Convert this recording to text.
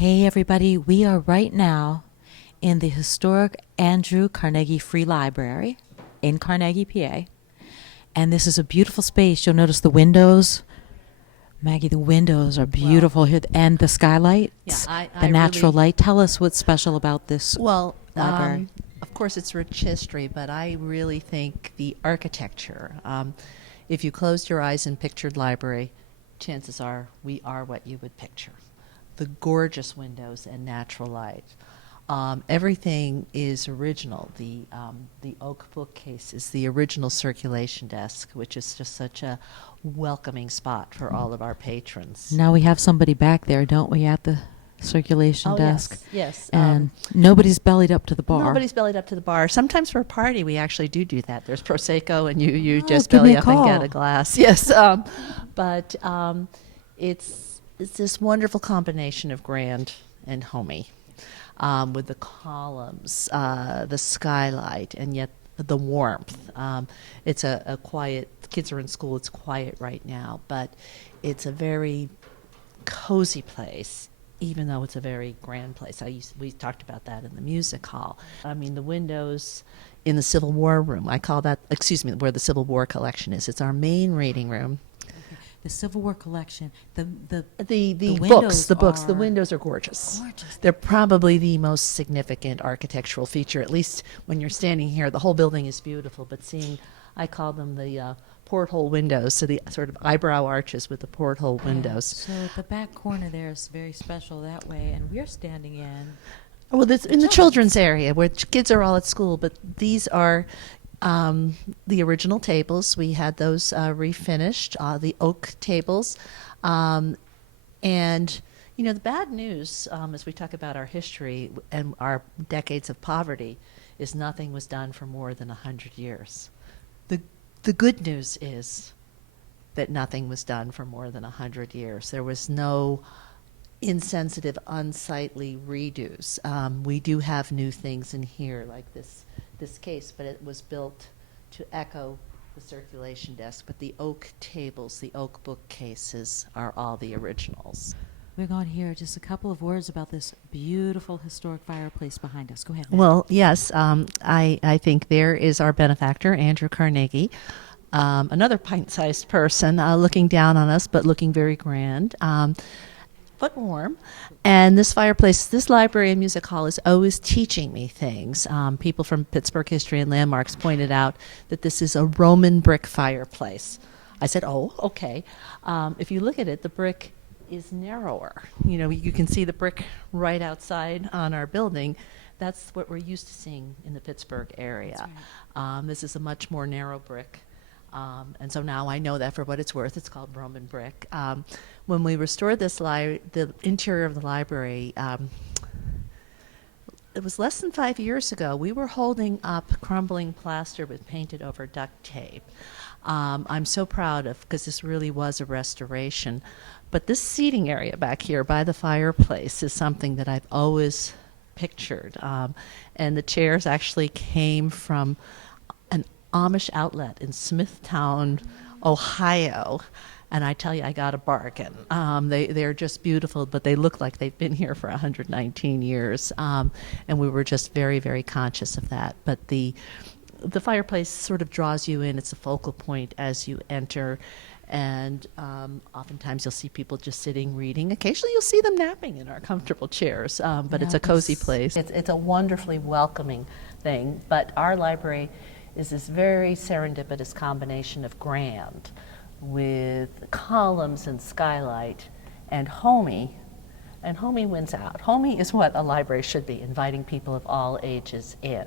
Hey everybody, we are right now in the historic Andrew Carnegie Free Library in Carnegie, PA. And this is a beautiful space. You'll notice the windows. Maggie, the windows are beautiful here, and the skylights, the natural light. Tell us what's special about this library. Of course, it's rich history, but I really think the architecture. If you closed your eyes and pictured library, chances are we are what you would picture. The gorgeous windows and natural light. Everything is original. The oak bookcase is the original circulation desk, which is just such a welcoming spot for all of our patrons. Now we have somebody back there, don't we, at the circulation desk? Yes. And nobody's bellied up to the bar. Nobody's bellied up to the bar. Sometimes for a party, we actually do that. There's Prosecco, and you Oh, just give me belly a up and get call. a glass. Yes. But it's this wonderful combination of grand and homey, with the columns, the skylight, and yet the warmth. It's a quiet, kids are in school, it's quiet right now, but it's a very cozy place, even though it's a very grand place. We talked about that in the music hall. I mean, the windows in the Civil War room, I call that, where the Civil War collection is. It's our main reading room. The Civil War collection, the books, windows the are windows are gorgeous. gorgeous. They're probably the most significant architectural feature, at least when you're standing here. The whole building is beautiful, but I call them the porthole windows, so the sort of eyebrow arches with the porthole windows. So the back corner there is very special that way, and we're standing in. Well, this in the children's area where kids are all at school, but these are the original tables. We had those refinished, the oak tables. And, the bad news, as we talk about our history and our decades of poverty, is nothing was done for more than 100 years. The good news is that nothing was done for more than 100 years. There was no insensitive, unsightly redos. We do have new things in here, like this case, but it was built to echo the circulation desk. But the oak tables, the oak bookcases are all the originals. We're going to hear just a couple of words about this beautiful historic fireplace behind us. Go ahead, Matt. Well, yes, I think there is our benefactor, Andrew Carnegie, another pint-sized person looking down on us, but looking very grand. But warm. And this fireplace, this library and music hall is always teaching me things. People from Pittsburgh History and Landmarks pointed out that this is a Roman brick fireplace. I said, oh, okay. If you look at it, the brick is narrower. You can see the brick right outside on our building. That's what we're used to seeing in the Pittsburgh area. Right. This is a much more narrow brick. And so now I know that for what it's worth. It's called Roman brick. When we restored the interior of the library, it was less than 5 years ago. We were holding up crumbling plaster with painted over duct tape. I'm so proud of, because this really was a restoration. But this seating area back here by the fireplace is something that I've always pictured. And the chairs actually came from an Amish outlet in Smithtown, Ohio. And I tell you, I got a bargain. They're just beautiful, but they look like they've been here for 119 years. And we were just very, very conscious of that. But the fireplace sort of draws you in. It's a focal point as you enter. And oftentimes you'll see people just sitting, reading. Occasionally you'll see them napping in our comfortable chairs. But it's a cozy place. It's a wonderfully welcoming thing. But our library is this very serendipitous combination of grand with columns and skylight and homey. And homey wins out. Homey is what a library should be, inviting people of all ages in.